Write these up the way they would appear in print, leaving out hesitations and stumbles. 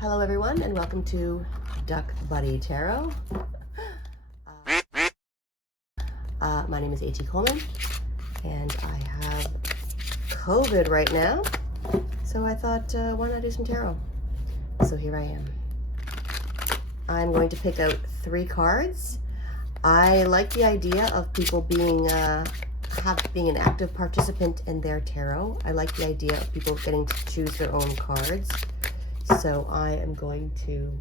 Hello everyone and welcome to DuckBuddy Tarot. My name is A.T. Coleman and I have COVID right now, so I thought why not do some tarot? So here I am. I'm going to pick out 3 cards. I like the idea of people being an active participant in their tarot. I like the idea of people getting to choose their own cards. So I am going to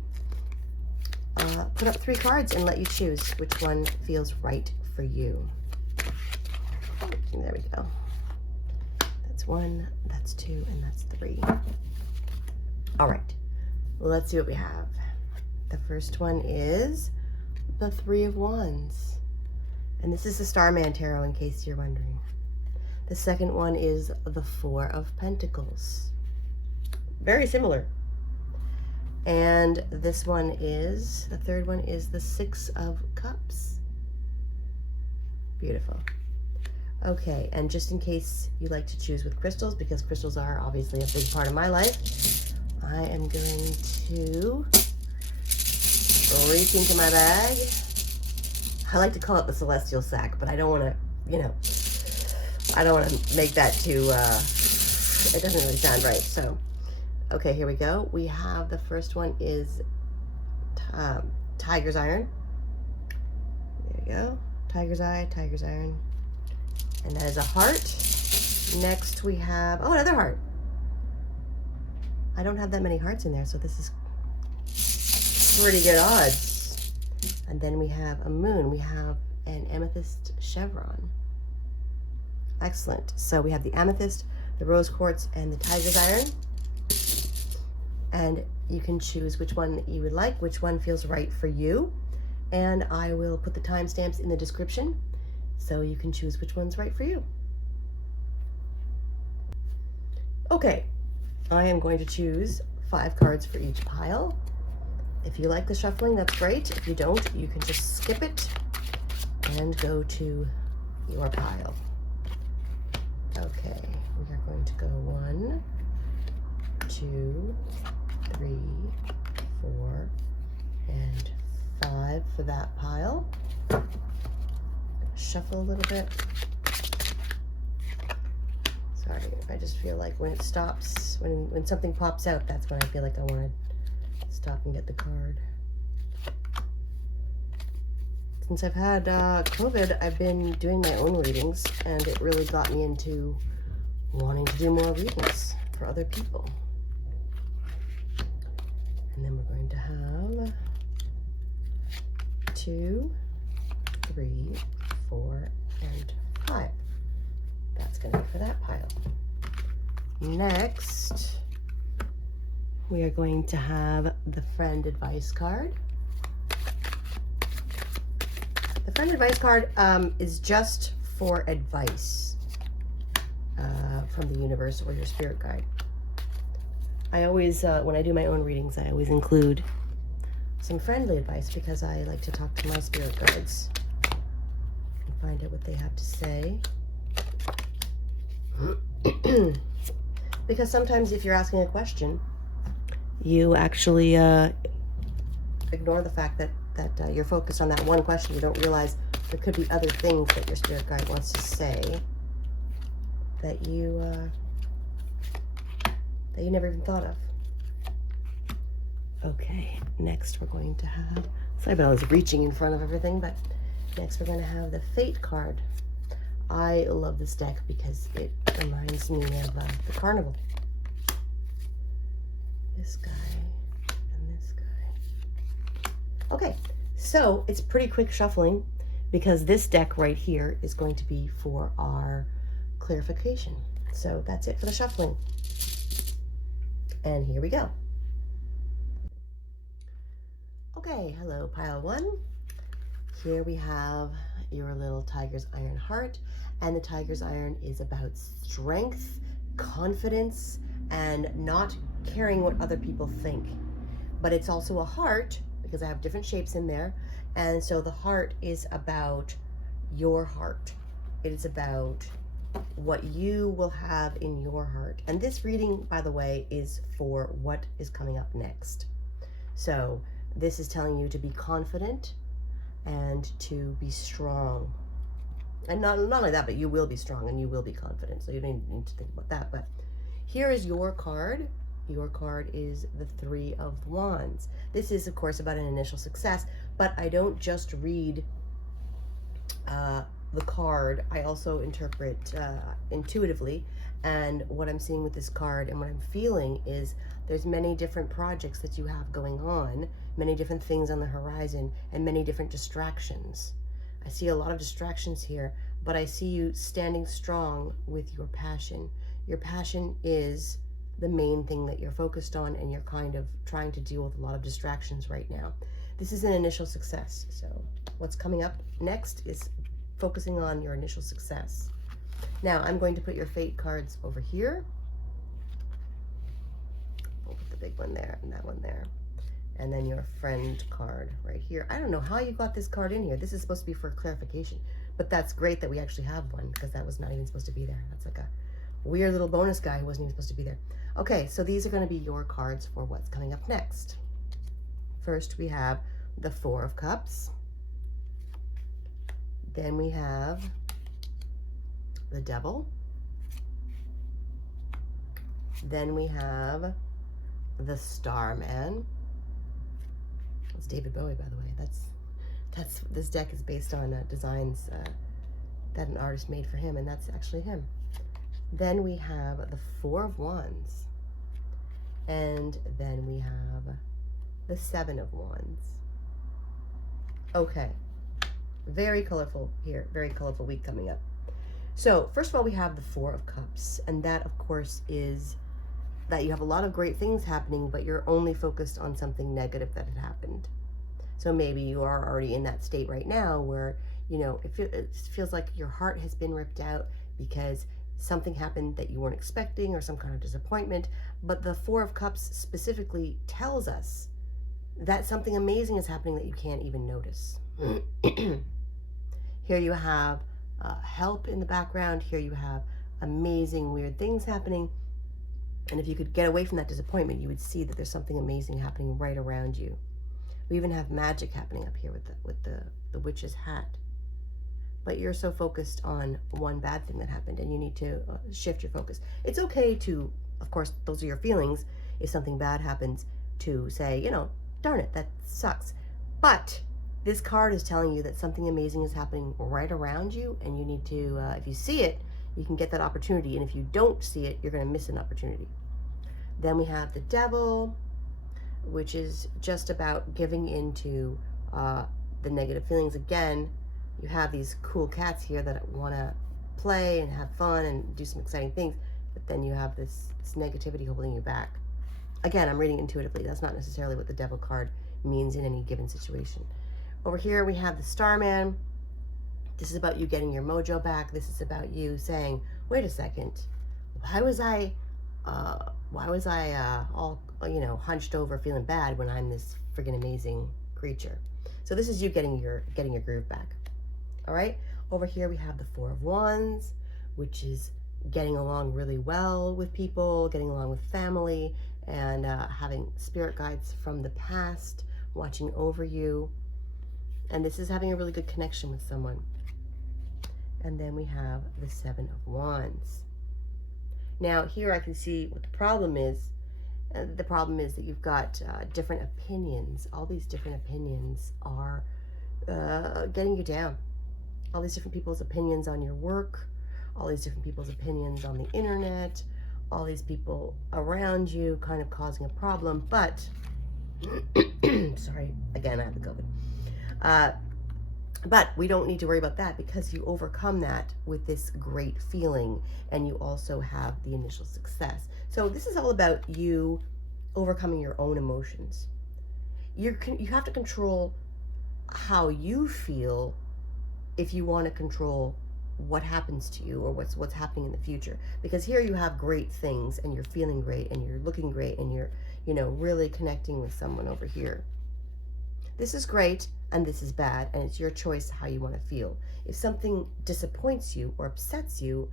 put up 3 cards and let you choose which one feels right for you. There we go. That's 1, that's 2, and that's 3. All right, let's see what we have. The first one is the 3 of Wands. And this is the Starman Tarot in case you're wondering. The second one is the 4 of Pentacles. Very similar. And this one is, the third one is the 6 of Cups. Beautiful. Okay, and just in case you like to choose with crystals, because crystals are obviously a big part of my life, I am going to reach into my bag. I like to call it the celestial sack, but I don't want to, I don't want to make that too, it doesn't really sound right, so. Okay, here we go. We have the first one is Tiger's Iron. There we go. Tiger's Eye, Tiger's Iron. And that is a heart. Next we have, oh, another heart. I don't have that many hearts in there, so this is pretty good odds. And then we have a moon. We have an amethyst chevron. Excellent. So we have the amethyst, the rose quartz, and the Tiger's Iron. And you can choose which one you would like, which one feels right for you. And I will put the timestamps in the description so you can choose which one's right for you. Okay, I am going to choose 5 cards for each pile. If you like the shuffling, that's great. If you don't, you can just skip it and go to your pile. Okay, we are going to go 1, 2, 3, 4, and 5 for that pile. Shuffle a little bit. Sorry, I just feel like when it stops, when something pops out, that's when I feel like I want to stop and get the card. Since I've had COVID, I've been doing my own readings, and it really got me into wanting to do more readings for other people. And then we're going to have 2, 3, 4, and 5. That's going to be for that pile. Next, we are going to have the friend advice card. The friend advice card is just for advice from the universe or your spirit guide. I always, when I do my own readings, I always include some friendly advice because I like to talk to my spirit guides and find out what they have to say. Because sometimes if you're asking a question, you actually ignore the fact that you're focused on that one question. You don't realize there could be other things that your spirit guide wants to say that you never even thought of. Okay, next we're going to have, sorry about I was reaching in front of everything, but next we're going to have the Fate card. I love this deck because it reminds me of the carnival. This guy and this guy. Okay, so it's pretty quick shuffling because this deck right here is going to be for our clarification. So that's it for the shuffling. And here we go. Okay, hello pile 1. Here we have your little Tiger's Iron heart, and the Tiger's Iron is about strength, confidence, and not caring what other people think. But it's also a heart because I have different shapes in there, and so the heart is about your heart. It is about what you will have in your heart. And this reading, by the way, is for what is coming up next. So this is telling you to be confident and to be strong. And not only that, but you will be strong and you will be confident. So you don't need to think about that. But here is your card. Your card is the Three of Wands. This is, of course, about an initial success, but I don't just read the card. I also interpret intuitively, and what I'm seeing with this card and what I'm feeling is there's many different projects that you have going on, many different things on the horizon, and many different distractions. I see a lot of distractions here, but I see you standing strong with your passion. Your passion is the main thing that you're focused on, and you're kind of trying to deal with a lot of distractions right now. This is an initial success. So what's coming up next is focusing on your initial success. Now I'm going to put your fate cards over here. We'll put the big one there and that one there. And then your friend card right here. I don't know how you got this card in here. This is supposed to be for clarification, but that's great that we actually have one, because that was not even supposed to be there. That's like a weird little bonus guy who wasn't even supposed to be there. Okay, so these are going to be your cards for what's coming up next. First, we have the Four of Cups. Then we have the Devil. Then we have the Starman. That's David Bowie, by the way. That's this deck is based on designs that an artist made for him, and that's actually him. Then we have the Four of Wands. And then we have the Seven of Wands. Okay. Very colorful here. Very colorful week coming up. So, first of all, we have the Four of Cups. And that, of course, is that you have a lot of great things happening, but you're only focused on something negative that had happened. So maybe you are already in that state right now where, you know, it feels like your heart has been ripped out because something happened that you weren't expecting, or some kind of disappointment. But the Four of Cups specifically tells us that something amazing is happening that you can't even notice. Here you have help in the background. Here you have amazing, weird things happening. And if you could get away from that disappointment, you would see that there's something amazing happening right around you. We even have magic happening up here with the witch's hat. But you're so focused on one bad thing that happened, and you need to shift your focus. It's okay to, of course, those are your feelings. If something bad happens, to say, you know, darn it, that sucks. But this card is telling you that something amazing is happening right around you, and you need to, if you see it, you can get that opportunity. And if you don't see it, you're going to miss an opportunity. Then we have the Devil, which is just about giving into the negative feelings. Again, you have these cool cats here that want to play and have fun and do some exciting things, but then you have this negativity holding you back. Again, I'm reading intuitively. That's not necessarily what the Devil card means in any given situation. Over here we have the Starman. This is about you getting your mojo back. This is about you saying, wait a second, why was I all, you know, hunched over feeling bad when I'm this friggin' amazing creature? So this is you getting your groove back. All right, over here we have the Four of Wands, which is getting along really well with people, getting along with family, and having spirit guides from the past watching over you. And this is having a really good connection with someone. And then we have the Seven of Wands. Now here I can see what the problem is. The problem is that you've got different opinions. All these different opinions are getting you down. All these different people's opinions on your work, all these different people's opinions on the internet, all these people around you kind of causing a problem. But, sorry, again, I have the COVID. But we don't need to worry about that, because you overcome that with this great feeling, and you also have the initial success. So this is all about you overcoming your own emotions. You have to control how you feel if you want to control what happens to you or what's happening in the future. Because here you have great things, and you're feeling great, and you're looking great, and you're, you know, really connecting with someone over here. This is great, and this is bad, and it's your choice how you want to feel. If something disappoints you or upsets you,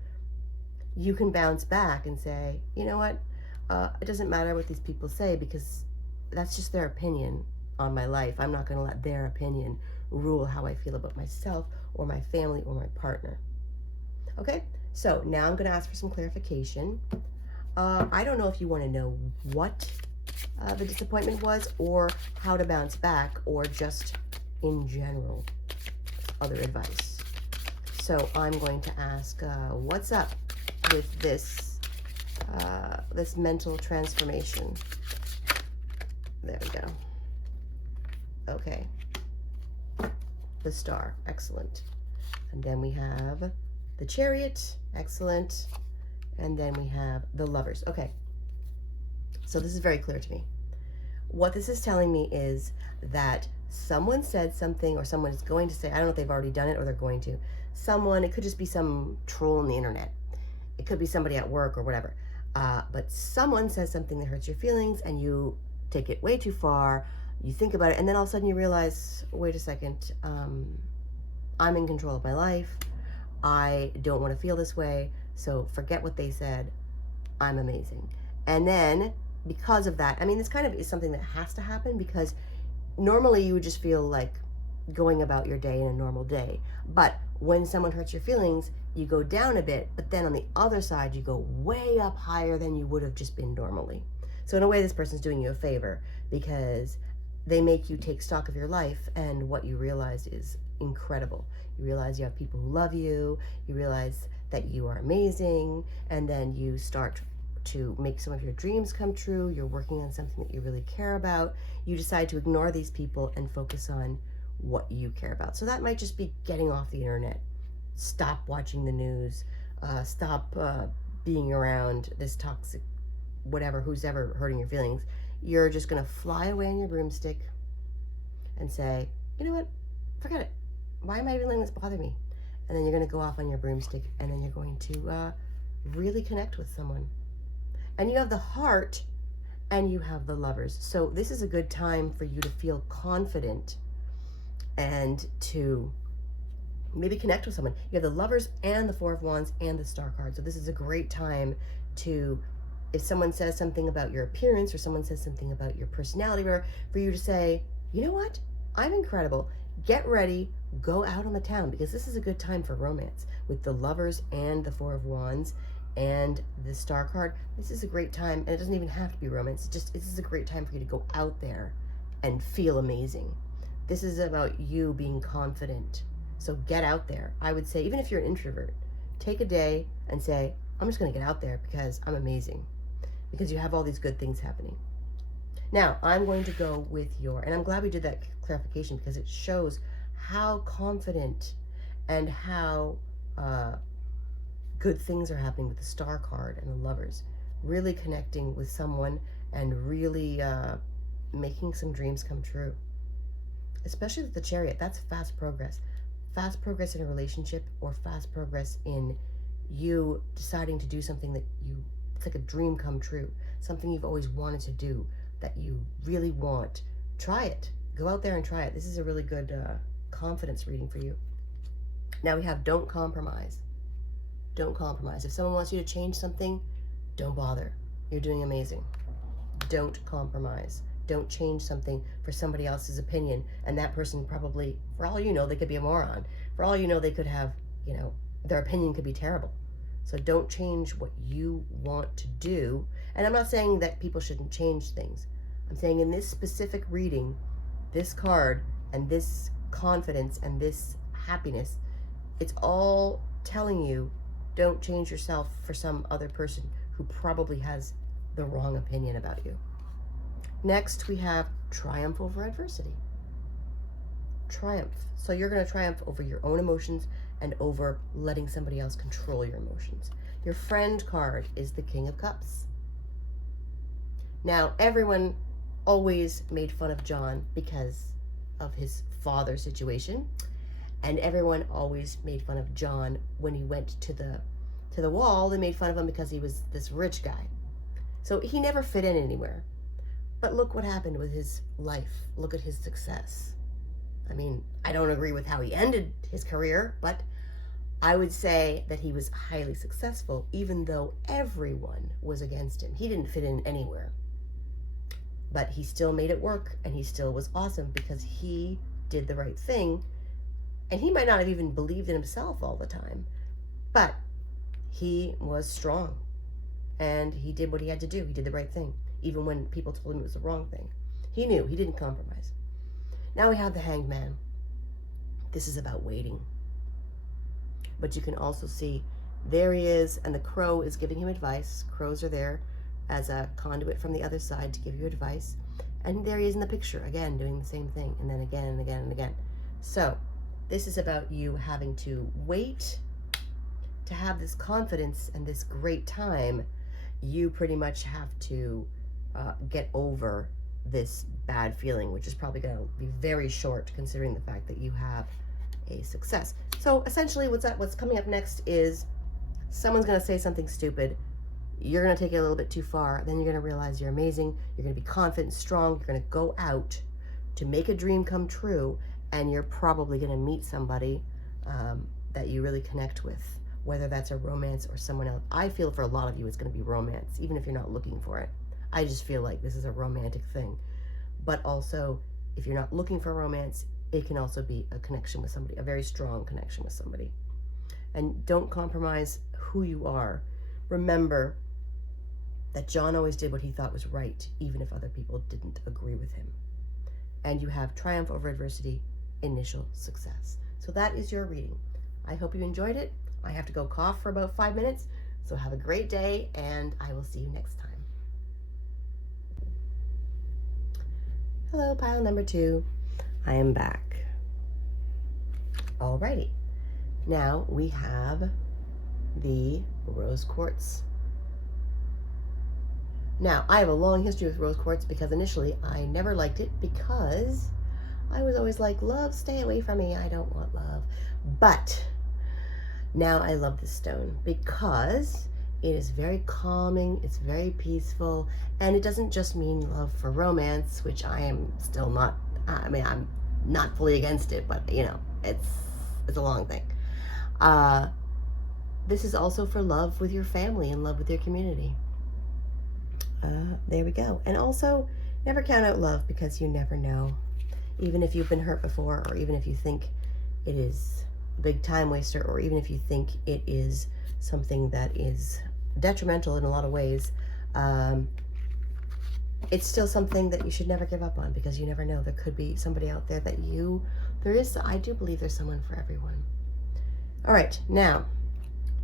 you can bounce back and say, you know what, it doesn't matter what these people say because that's just their opinion on my life. I'm not going to let their opinion rule how I feel about myself or my family or my partner. Okay, so now I'm going to ask for some clarification. I don't know if you want to know what the disappointment was or how to bounce back or just in general other advice. So I'm going to ask, what's up with this this mental transformation? There we go. Okay. The Star, excellent. And then we have the Chariot, excellent. And then we have the Lovers. Okay. So this is very clear to me. What this is telling me is that someone said something, or someone is going to say, I don't know if they've already done it or they're going to. Someone, it could just be some troll on the internet. It could be somebody at work or whatever. But someone says something that hurts your feelings and you take it way too far. You think about it and then all of a sudden you realize, wait a second, I'm in control of my life. I don't want to feel this way. So forget what they said. I'm amazing. And then because of that, I mean, this kind of is something that has to happen because normally you would just feel like going about your day in a normal day. But when someone hurts your feelings, you go down a bit, but then on the other side, you go way up higher than you would have just been normally. So in a way, this person's doing you a favor because they make you take stock of your life, and what you realize is incredible. You realize you have people who love you, you realize that you are amazing, and then you start to make some of your dreams come true. You're working on something that you really care about. You decide to ignore these people and focus on what you care about. So that might just be getting off the internet. Stop watching the news. Stop being around this toxic whatever, who's ever hurting your feelings. You're just going to fly away on your broomstick and say, you know what, forget it. Why am I even letting this bother me? And then you're going to go off on your broomstick and then you're going to really connect with someone. And you have the Heart and you have the Lovers. So this is a good time for you to feel confident and to maybe connect with someone. You have the Lovers and the Four of Wands and the Star card. So this is a great time to, if someone says something about your appearance or someone says something about your personality, or for you to say, you know what, I'm incredible. Get ready, go out on the town, because this is a good time for romance. With the Lovers and the Four of Wands and the Star card, this is a great time, and it doesn't even have to be romance. This is a great time for you to go out there and feel amazing. This is about you being confident. So get out there. I would say, even if you're an introvert, take a day and say, I'm just going to get out there because I'm amazing. Because you have all these good things happening. Now, I'm going to go with your, and I'm glad we did that clarification because it shows how confident and how good things are happening with the Star card and the Lovers. Really connecting with someone and really making some dreams come true. Especially with the Chariot, that's fast progress. Fast progress in a relationship or fast progress in you deciding to do something that it's like a dream come true. Something you've always wanted to do that you really want. Try it. Go out there and try it. This is a really good confidence reading for you. Now we have don't compromise. Don't compromise. If someone wants you to change something, don't bother. You're doing amazing. Don't compromise. Don't change something for somebody else's opinion. And that person probably, for all you know, they could be a moron. For all you know, they could have, their opinion could be terrible. So don't change what you want to do. And I'm not saying that people shouldn't change things. I'm saying in this specific reading, this card and this confidence and this happiness, it's all telling you don't change yourself for some other person who probably has the wrong opinion about you. Next, we have triumph over adversity. Triumph. So you're going to triumph over your own emotions and over letting somebody else control your emotions. Your Friend card is the King of Cups. Now, everyone always made fun of John because of his father situation, and everyone always made fun of John when he went to the wall. They made fun of him because he was this rich guy. So he never fit in anywhere. But look what happened with his life. Look at his success. I mean, I don't agree with how he ended his career, but I would say that he was highly successful, even though everyone was against him. He didn't fit in anywhere. But he still made it work, and he still was awesome because he did the right thing. And he might not have even believed in himself all the time, but he was strong, and he did what he had to do. He did the right thing, even when people told him it was the wrong thing. He knew. He didn't compromise. Now we have the Hanged Man. This is about waiting. But you can also see there he is, and the crow is giving him advice. Crows are there as a conduit from the other side to give you advice. And there he is in the picture, again, doing the same thing, and then again and again and again. So this is about you having to wait to have this confidence and this great time. You pretty much have to get over this bad feeling, which is probably going to be very short considering the fact that you have a success. So essentially what's coming up next is someone's going to say something stupid. You're going to take it a little bit too far. Then you're going to realize you're amazing. You're going to be confident, strong. You're going to go out to make a dream come true, and you're probably going to meet somebody that you really connect with, whether that's a romance or someone else. I feel for a lot of you it's going to be romance, even if you're not looking for it. I just feel like this is a romantic thing. But also, if you're not looking for romance, it can also be a connection with somebody, a very strong connection with somebody. And don't compromise who you are. Remember that John always did what he thought was right, even if other people didn't agree with him. And you have triumph over adversity, initial success. So that is your reading. I hope you enjoyed it. I have to go cough for about 5 minutes. So have a great day, and I will see you next time. Hello, pile number 2. I am back. Alrighty. Now we have the rose quartz. Now, I have a long history with rose quartz because initially I never liked it because I was always like, love, stay away from me. I don't want love. But now I love this stone because it is very calming, it's very peaceful, and it doesn't just mean love for romance, which I am still not, I'm not fully against it, but you know, it's a long thing. This is also for love with your family and love with your community. There we go. And also, never count out love because you never know. Even if you've been hurt before, or even if you think it is a big time waster, or even if you think it is something that is detrimental in a lot of ways, it's still something that you should never give up on because you never know. There could be somebody out there that I do believe there's someone for everyone. All right, now,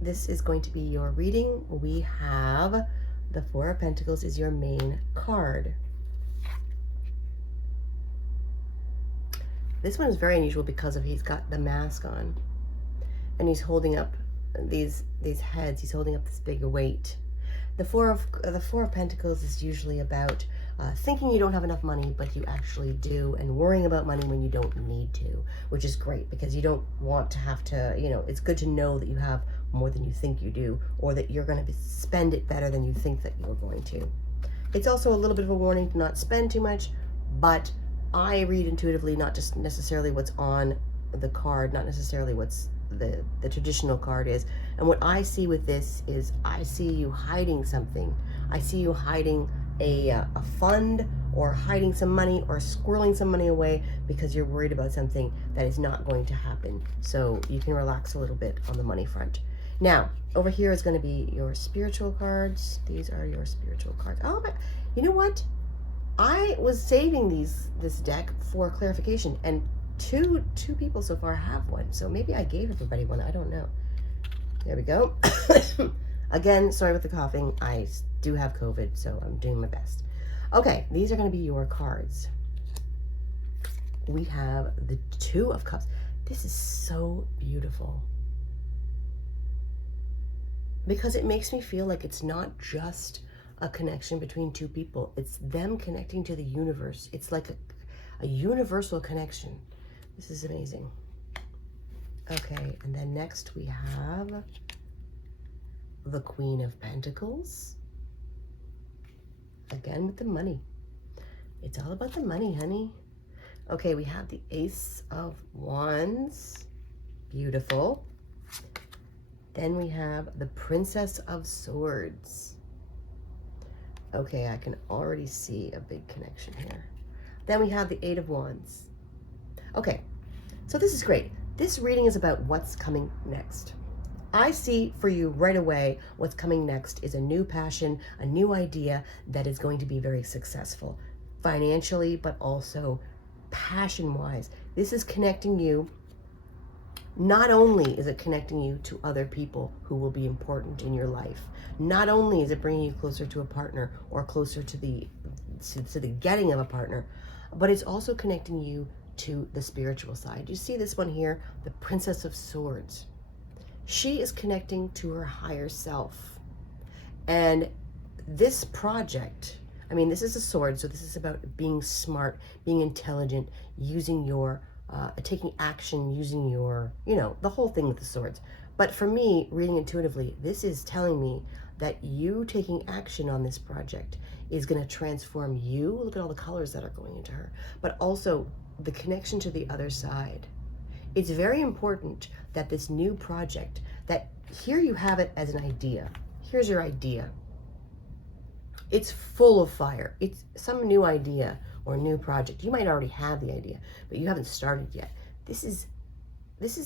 this is going to be your reading. We have the Four of Pentacles is your main card. This one is very unusual because he's got the mask on, and he's holding up these heads. He's holding up this big weight. The Four of Pentacles is usually about thinking you don't have enough money, but you actually do, and worrying about money when you don't need to, which is great because you don't want to have to, you know, it's good to know that you have more than you think you do, or that you're going to spend it better than you think that you're going to. It's also a little bit of a warning to not spend too much, but I read intuitively, not just necessarily what's on the card, not necessarily what's the traditional card is. And what I see with this is I see you hiding something. I see you hiding a fund, or hiding some money, or squirreling some money away because you're worried about something that is not going to happen. So you can relax a little bit on the money front. Now, over here is going to be your spiritual cards. These are your spiritual cards. Oh, but you know what? I was saving this deck for clarification, and two people so far have one. So maybe I gave everybody one. I don't know. There we go. Again, sorry with the coughing. I do have COVID, so I'm doing my best. Okay, these are going to be your cards. We have the Two of Cups. This is so beautiful because it makes me feel like it's not just a connection between two people. It's them connecting to the universe. It's like a universal connection. This is amazing. Okay, and then next we have the Queen of Pentacles. Again with the money. It's all about the money, honey. Okay, we have the Ace of Wands. Beautiful. Then we have the Princess of Swords. Okay, I can already see a big connection here. Then we have the Eight of Wands. Okay, so this is great. This reading is about what's coming next. I see for you right away what's coming next is a new passion, a new idea that is going to be very successful financially, but also passion-wise. This is connecting you. Not only is it connecting you to other people who will be important in your life, not only is it bringing you closer to a partner or closer to the getting of a partner, but it's also connecting you to the spiritual side. You see this one here, the Princess of Swords. She is connecting to her higher self. And this project, I mean, this is a sword, so this is about being smart, being intelligent, using your taking action, using your, the whole thing with the swords. But for me, reading intuitively, this is telling me that you taking action on this project is going to transform you. Look at all the colors that are going into her, but also the connection to the other side. It's very important that this new project, that here you have it as an idea. Here's your idea. It's full of fire. It's some new idea or new project. You might already have the idea, but you haven't started yet. This is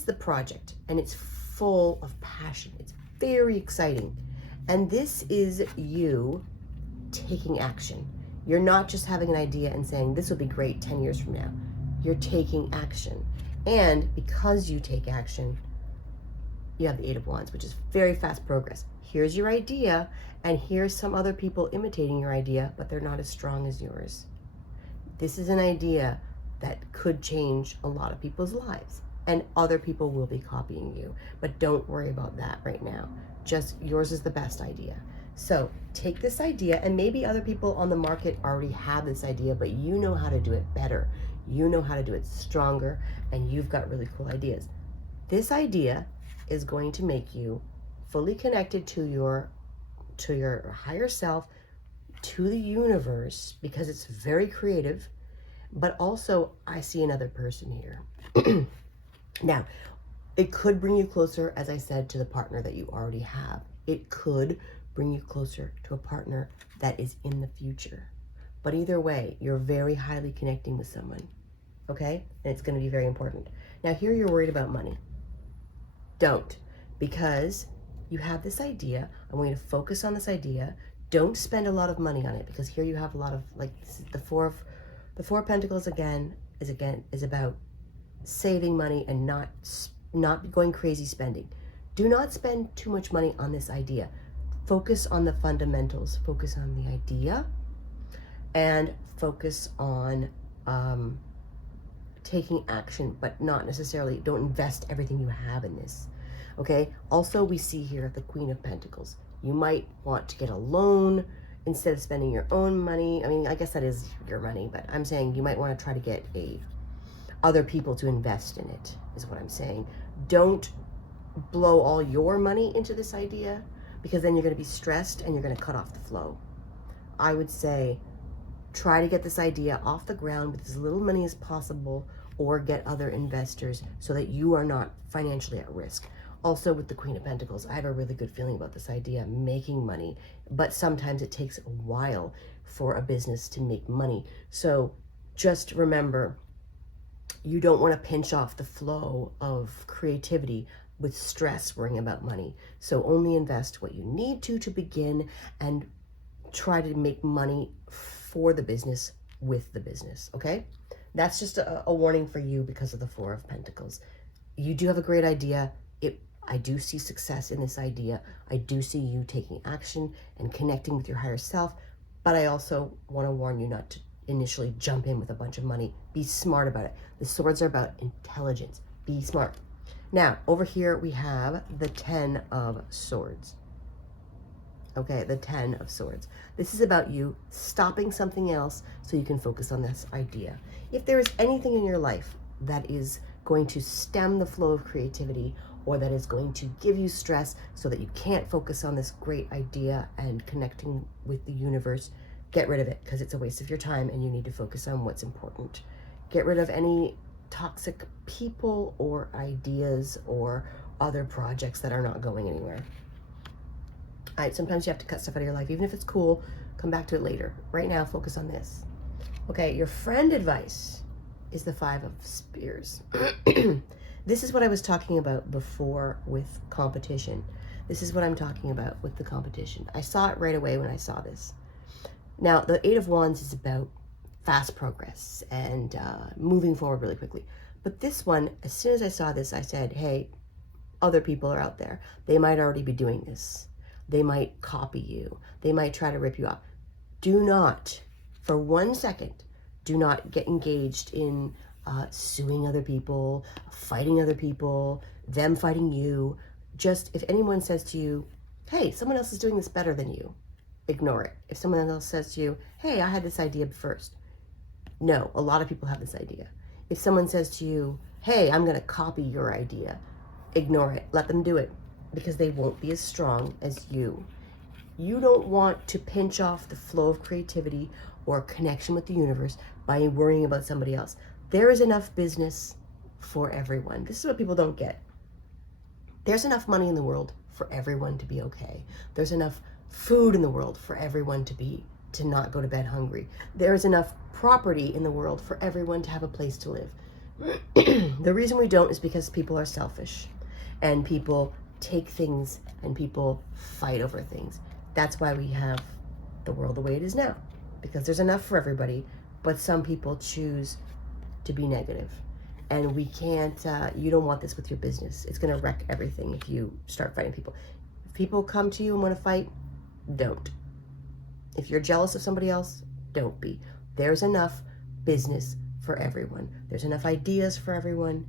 the project, and it's full of passion. It's very exciting. And this is you taking action. You're not just having an idea and saying, this will be great 10 years from now. You're taking action. And because you take action, you have the Eight of Wands, which is very fast progress. Here's your idea, and here's some other people imitating your idea, but they're not as strong as yours. This is an idea that could change a lot of people's lives, and other people will be copying you. But don't worry about that right now. Just yours is the best idea. So take this idea, and maybe other people on the market already have this idea, but you know how to do it better. You know how to do it stronger, and you've got really cool ideas. This idea is going to make you fully connected to your higher self, to the universe, because it's very creative. But also, I see another person here. Now, it could bring you closer, as I said, to the partner that you already have. It could bring you closer to a partner that is in the future. But either way, you're very highly connecting with someone, okay? And it's going to be very important. Now, here you're worried about money. Don't, because you have this idea. I'm going to focus on this idea. Don't spend a lot of money on it, because here you have a lot of, like, the Four of Pentacles is about saving money and not going crazy spending. Do not spend too much money on this idea. Focus on the fundamentals. Focus on the idea, and focus on taking action, but not necessarily, don't invest everything you have in this. Okay. Also, we see here the Queen of Pentacles. You might want to get a loan instead of spending your own money. I mean, I guess that is your money, but I'm saying you might want to try to get other people to invest in it, is what I'm saying. Don't blow all your money into this idea, because then you're going to be stressed and you're going to cut off the flow. I would say try to get this idea off the ground with as little money as possible, or get other investors so that you are not financially at risk. Also, with the Queen of Pentacles, I have a really good feeling about this idea, making money, but sometimes it takes a while for a business to make money. So just remember, you don't want to pinch off the flow of creativity with stress worrying about money. So only invest what you need to begin, and try to make money for the business with the business, okay? That's just a warning for you because of the Four of Pentacles. You do have a great idea. I do see success in this idea. I do see you taking action and connecting with your higher self, but I also want to warn you not to initially jump in with a bunch of money. Be smart about it. The swords are about intelligence. Be smart. Now, over here we have the Ten of Swords. Okay, the Ten of Swords. This is about you stopping something else so you can focus on this idea. If there is anything in your life that is going to stem the flow of creativity, or that is going to give you stress so that you can't focus on this great idea and connecting with the universe, get rid of it, because it's a waste of your time and you need to focus on what's important. Get rid of any toxic people or ideas or other projects that are not going anywhere. All right, sometimes you have to cut stuff out of your life. Even if it's cool, come back to it later. Right now, focus on this. Okay, your friend advice is the 5 of Spears. This is what I was talking about before with competition. This is what I'm talking about with the competition. I saw it right away when I saw this. Now, the 8 of Wands is about fast progress and moving forward really quickly. But this one, as soon as I saw this, I said, hey, other people are out there. They might already be doing this. They might copy you. They might try to rip you off. Do not, for 1 second, do not get engaged in suing other people, fighting other people, them fighting you. Just, if anyone says to you, hey, someone else is doing this better than you, ignore it. If someone else says to you, hey, I had this idea first. No, a lot of people have this idea. If someone says to you, hey, I'm going to copy your idea, ignore it. Let them do it, because they won't be as strong as you. You don't want to pinch off the flow of creativity or connection with the universe by worrying about somebody else. There is enough business for everyone. This is what people don't get. There's enough money in the world for everyone to be okay. There's enough food in the world for everyone to not go to bed hungry. There's enough property in the world for everyone to have a place to live. The reason we don't is because people are selfish and people take things and people fight over things. That's why we have the world the way it is now, because there's enough for everybody, but some people choose to be negative. And we can't, you don't want this with your business. It's going to wreck everything if you start fighting people. If people come to you and want to fight, don't. If you're jealous of somebody else, don't be. There's enough business for everyone. There's enough ideas for everyone.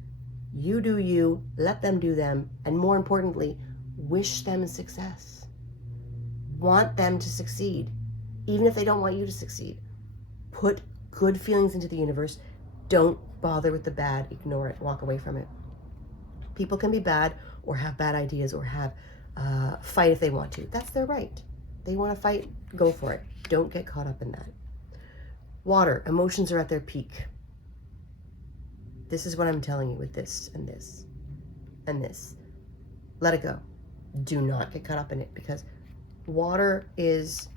You do you, let them do them, and more importantly, wish them success. Want them to succeed, even if they don't want you to succeed. Put good feelings into the universe. Don't bother with the bad. Ignore it. Walk away from it. People can be bad or have bad ideas or have fight if they want to. That's their right. They want to fight, go for it. Don't get caught up in that. Water, emotions are at their peak. This is what I'm telling you with this and this and this. Let it go. Do not get caught up in it, because water is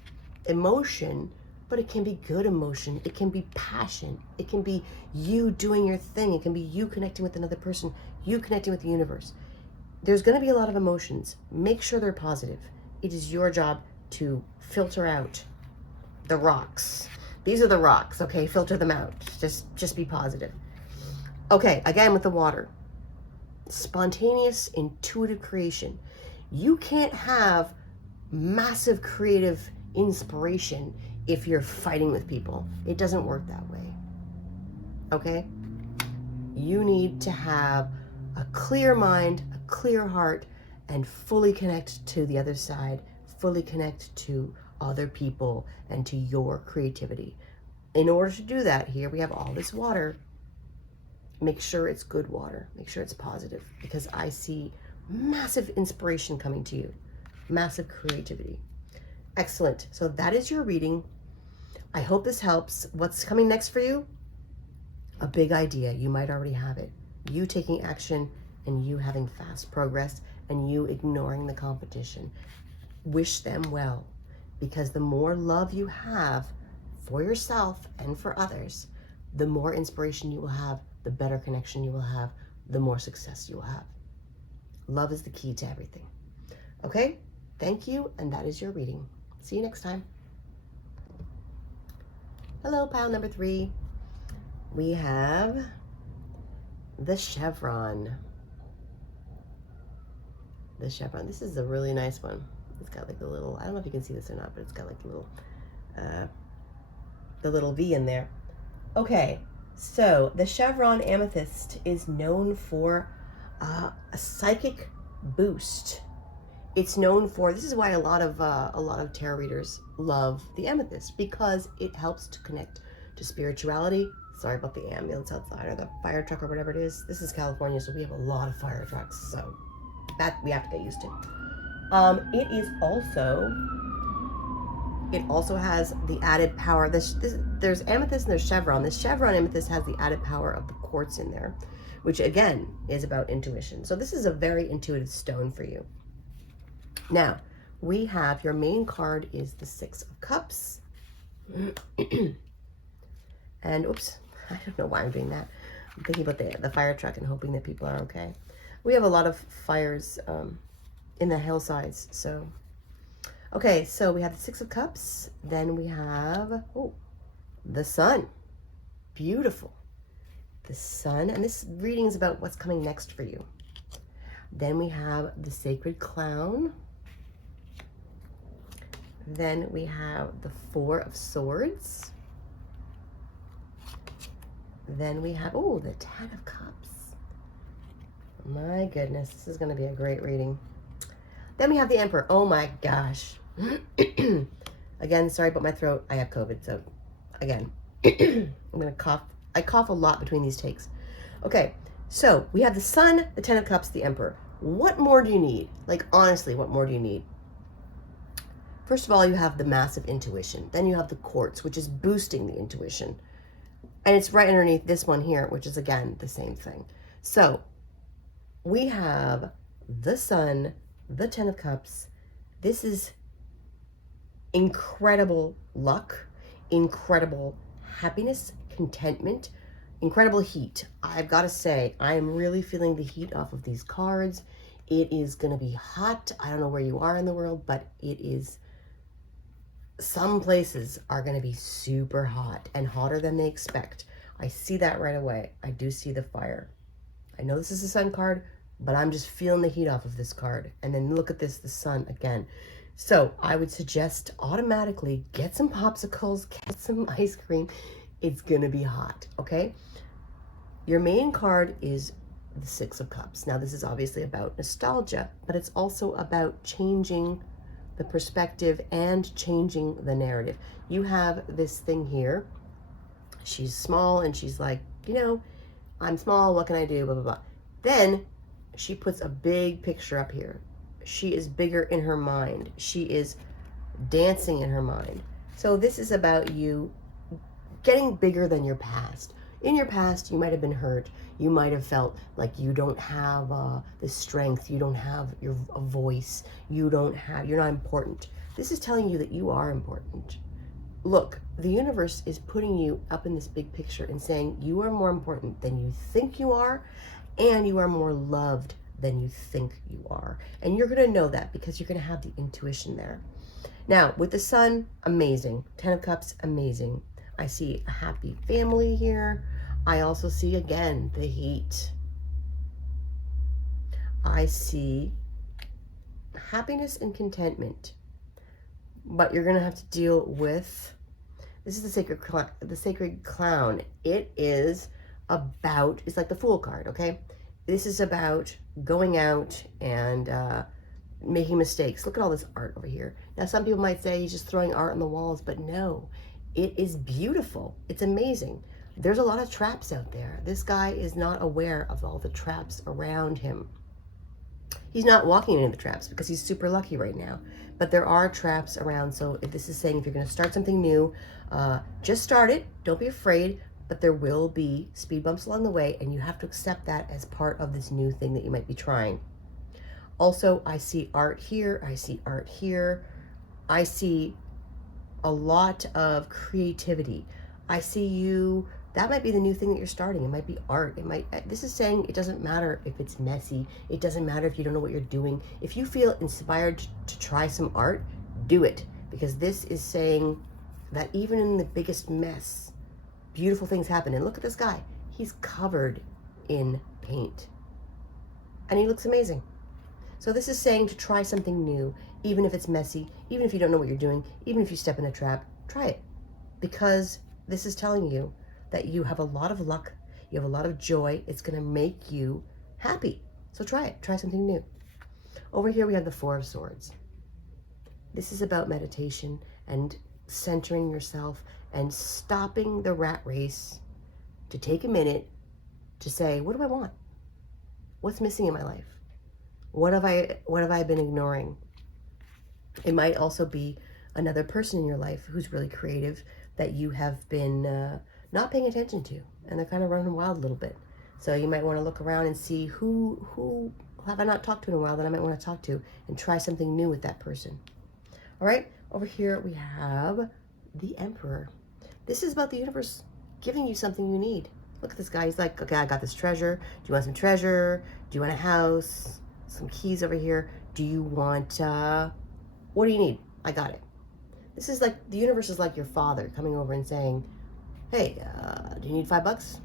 emotion, but it can be good emotion. It can be passion. It can be you doing your thing. It can be you connecting with another person, you connecting with the universe. There's going to be a lot of emotions. Make sure they're positive. It is your job to filter out the rocks. These are the rocks, okay? Filter them out. Just be positive. Okay, again with the water. Spontaneous, intuitive creation. You can't have massive creative inspiration if you're fighting with people. It doesn't work that way. Okay? You need to have a clear mind, a clear heart, and fully connect to the other side, fully connect to other people and to your creativity. In order to do that, here we have all this water. Make sure it's good water. Make sure it's positive, because I see massive inspiration coming to you, massive creativity. Excellent. So that is your reading. I hope this helps. What's coming next for you? A big idea. You might already have it. You taking action and you having fast progress and you ignoring the competition. Wish them well, because the more love you have for yourself and for others, the more inspiration you will have, the better connection you will have, the more success you will have. Love is the key to everything. Okay? Thank you, and that is your reading. See you next time. Hello, pile number 3. We have the chevron. The chevron. This is a really nice one. It's got like a little, I don't know if you can see this or not, but it's got like a little, the little V in there. Okay, so the chevron amethyst is known for a psychic boost. It's known for, this is why a lot of tarot readers love the amethyst, because it helps to connect to spirituality. Sorry about the ambulance outside, or the fire truck, or whatever it is. This is California, so we have a lot of fire trucks, so that we have to get used to. It is also It also has the added power. There's amethyst and there's chevron. This chevron amethyst has the added power of the quartz in there, which again is about intuition. So this is a very intuitive stone for you. Now, we have your main card is the Six of Cups. And oops, I don't know why I'm doing that. I'm thinking about the fire truck and hoping that people are okay. We have a lot of fires in the hillsides, so. Okay, so we have the Six of Cups. Then we have, the Sun. Beautiful. The Sun, and this reading is about what's coming next for you. Then we have the Sacred Clown. Then we have the Four of Swords. Then we have, the Ten of Cups. My goodness, this is going to be a great reading. Then we have the Emperor. Oh my gosh. Again, sorry about my throat. I have COVID, so again, I'm going to cough. I cough a lot between these takes. Okay, so we have the Sun, the Ten of Cups, the Emperor. What more do you need? Like, honestly, what more do you need? First of all, you have the massive intuition. Then you have the quartz, which is boosting the intuition. And it's right underneath this one here, which is, again, the same thing. So we have the Sun, the Ten of Cups. This is incredible luck, incredible happiness, contentment, incredible heat. I've got to say, I am really feeling the heat off of these cards. It is going to be hot. I don't know where you are in the world, but it is. Some places are going to be super hot and hotter than they expect. I see that right away. I do see the fire. I know this is a Sun card, but I'm just feeling the heat off of this card. And then look at this, the Sun again. So I would suggest automatically get some popsicles, get some ice cream. It's going to be hot, okay? Your main card is the Six of Cups. Now, this is obviously about nostalgia, but it's also about changing the perspective and changing the narrative. You have this thing here. She's small and she's like, I'm small, what can I do, blah, blah, blah. Then she puts a big picture up here. She is bigger in her mind. She is dancing in her mind. So this is about you getting bigger than your past. In your past, you might have been hurt. You might have felt like you don't have the strength. You don't have a voice. You're not important. This is telling you that you are important. Look, the universe is putting you up in this big picture and saying you are more important than you think you are, and you are more loved than you think you are. And you're going to know that because you're going to have the intuition there. Now, with the Sun, amazing. Ten of Cups, amazing. I see a happy family here. I also see, again, the heat. I see happiness and contentment. But you're going to have to deal with, this is the Sacred Clown. It is about, it's like the Fool card, okay? This is about going out and making mistakes. Look at all this art over here. Now, some people might say he's just throwing art on the walls, but no, it is beautiful. It's amazing. There's a lot of traps out there. This guy is not aware of all the traps around him. He's not walking into the traps because he's super lucky right now. But there are traps around. So if this is saying if you're going to start something new, just start it. Don't be afraid. But there will be speed bumps along the way, and you have to accept that as part of this new thing that you might be trying. Also, I see art here. I see art here. I see a lot of creativity. I see you. That might be the new thing that you're starting. It might be art. This is saying it doesn't matter if it's messy. It doesn't matter if you don't know what you're doing. If you feel inspired to try some art, do it. Because this is saying that even in the biggest mess, beautiful things happen. And look at this guy. He's covered in paint. And he looks amazing. So this is saying to try something new, even if it's messy, even if you don't know what you're doing, even if you step in a trap, try it. Because this is telling you that you have a lot of luck, you have a lot of joy. It's going to make you happy. So try it. Try something new. Over here we have the Four of Swords. This is about meditation and centering yourself and stopping the rat race to take a minute to say, what do I want? What's missing in my life? What have I been ignoring? It might also be another person in your life who's really creative that you have been not paying attention to, and they're kind of running wild a little bit. So you might want to look around and see who have I not talked to in a while that I might want to talk to, and try something new with that person. All right, over here we have the Emperor. This is about the universe giving you something you need. Look at this guy. He's like, okay, I got this treasure. Do you want some treasure? Do you want a house? Some keys over here. Do you want, what do you need? I got it. This is like, the universe is like your father coming over and saying, hey, do you need $5?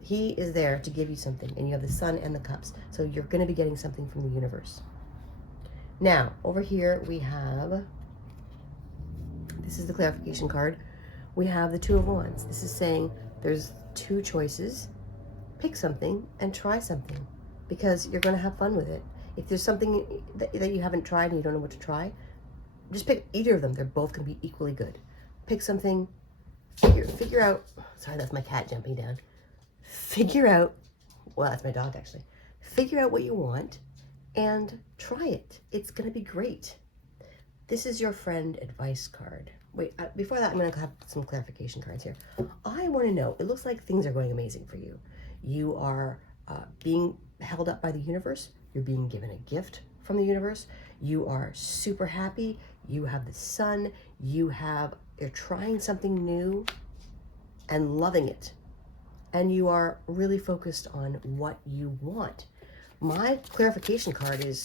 He is there to give you something, and you have the Sun and the Cups. So you're going to be getting something from the universe. Now, over here we have, this is the clarification card. We have the Two of Wands. This is saying there's two choices. Pick something and try something, because you're going to have fun with it. If there's something that you haven't tried and you don't know what to try, just pick either of them. They're both going to be equally good. Pick something, figure out, sorry, that's my cat jumping down. Figure out, well, that's my dog actually. Figure out what you want and try it. It's going to be great. This is your friend advice card. Wait, before that, I'm going to have some clarification cards here. I want to know, it looks like things are going amazing for you. You are being held up by the universe. You're being given a gift from the universe. You are super happy. You have the Sun. You're trying something new and loving it. And you are really focused on what you want. My clarification card is,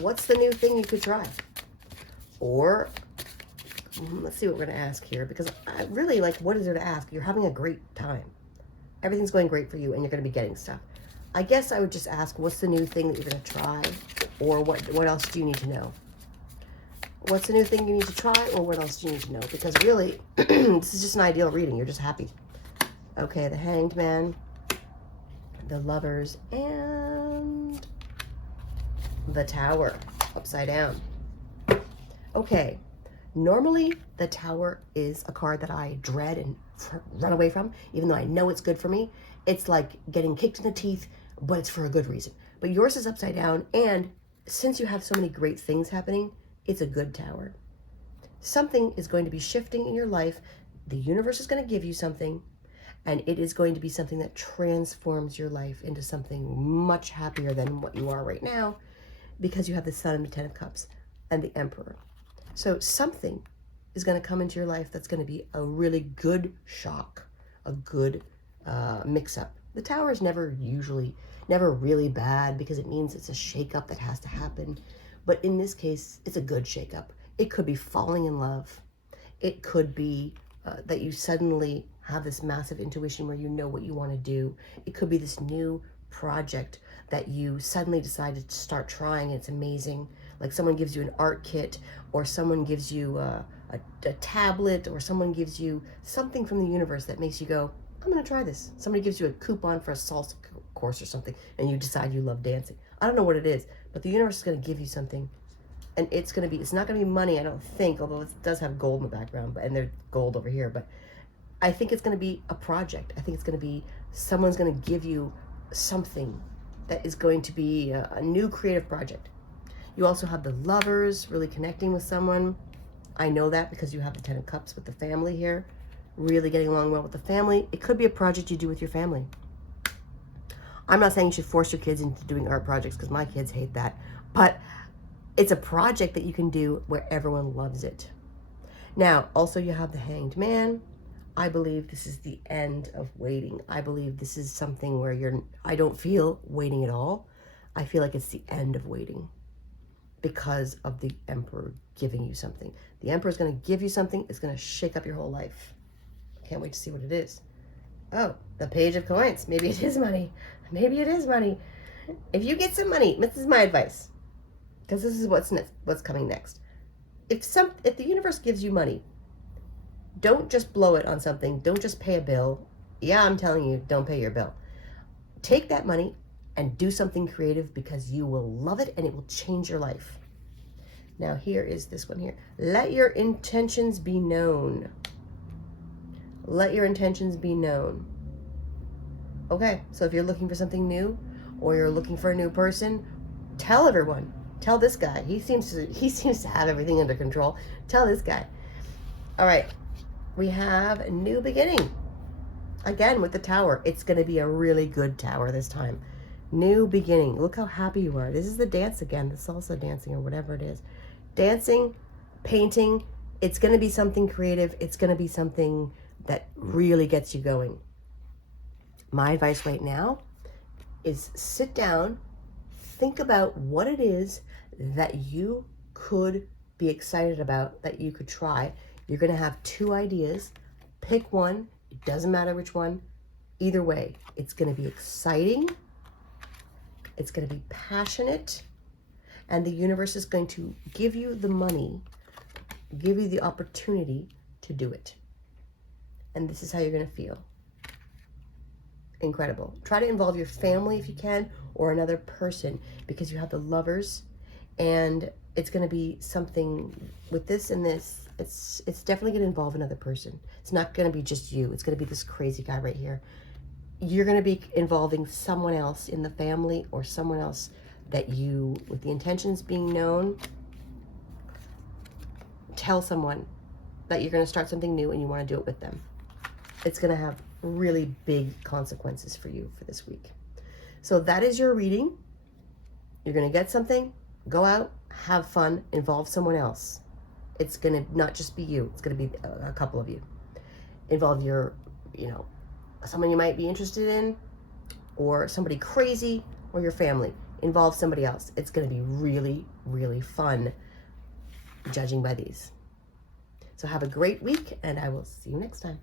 what's the new thing you could try? Or, let's see what we're going to ask here, because I really like, what is there to ask? You're having a great time. Everything's going great for you, and you're going to be getting stuff. I guess I would just ask, what's the new thing that you're going to try? Or what else do you need to know? What's the new thing you need to try, or what else do you need to know? Because really, this is just an ideal reading. You're just happy. Okay, the Hanged Man, the Lovers, and the Tower upside down. Okay, normally the Tower is a card that I dread and run away from, even though I know it's good for me. It's like getting kicked in the teeth, but it's for a good reason. But yours is upside down, and since you have so many great things happening, it's a good Tower. Something is going to be shifting in your life. The universe is going to give you something, and it is going to be something that transforms your life into something much happier than what you are right now, because you have the Sun and the Ten of Cups and the Emperor. So something is going to come into your life that's going to be a really good shock, a good mix-up. The Tower is never really bad, because it means it's a shake-up that has to happen. But in this case, it's a good shake-up. It could be falling in love. It could be that you suddenly have this massive intuition where you know what you want to do. It could be this new project that you suddenly decided to start trying, and it's amazing. Like someone gives you an art kit, or someone gives you a tablet, or someone gives you something from the universe that makes you go, I'm going to try this. Somebody gives you a coupon for a salsa course or something, and you decide you love dancing. I don't know what it is, but the universe is going to give you something, and it's not going to be money, I don't think, although it does have gold in the background, and there's gold over here, but I think it's going to be a project. I think it's going to be, someone's going to give you something that is going to be a new creative project. You also have the Lovers, really connecting with someone. I know that because you have the Ten of Cups with the family here, really getting along well with the family. It could be a project you do with your family. I'm not saying you should force your kids into doing art projects, because my kids hate that, but it's a project that you can do where everyone loves it. Now, also you have the Hanged Man. I believe this is the end of waiting. I believe this is something where I don't feel waiting at all. I feel like it's the end of waiting, because of the Emperor giving you something. The Emperor is going to give you something. It's going to shake up your whole life. Can't wait to see what it is. Oh, the Page of Coins. Maybe it is money. Maybe it is money. If you get some money, this is my advice, because this is what's coming next. If the universe gives you money, don't just blow it on something. Don't just pay a bill. Yeah, I'm telling you, don't pay your bill. Take that money and do something creative, because you will love it and it will change your life. Now here is this one here. Let your intentions be known. Let your intentions be known. Okay, so if you're looking for something new, or you're looking for a new person, tell everyone. Tell this guy. He seems to have everything under control. Tell this guy. All right. We have a new beginning. Again, with the tower. It's going to be a really good tower this time. New beginning. Look how happy you are. This is the dance again, the salsa dancing or whatever it is. Dancing, painting. It's going to be something creative. It's going to be something that really gets you going. My advice right now is sit down, think about what it is that you could be excited about, that you could try. You're going to have 2 ideas. Pick one. It doesn't matter which one. Either way, it's going to be exciting. It's going to be passionate. And the universe is going to give you the money, give you the opportunity to do it. And this is how you're going to feel. Incredible. Try to involve your family if you can, or another person, because you have the Lovers, and it's going to be something with this and this. It's definitely going to involve another person. It's not going to be just you. It's going to be this crazy guy right here. You're going to be involving someone else in the family, or someone else that you, with the intentions being known. Tell someone that you're going to start something new and you want to do it with them. It's going to have really big consequences for you for this week. So that is your reading. You're going to get something, go out, have fun, involve someone else. It's going to not just be you. It's going to be a couple of you. Involve your, someone you might be interested in, or somebody crazy, or your family. Involve somebody else. It's going to be really, really fun, judging by these. So have a great week, and I will see you next time.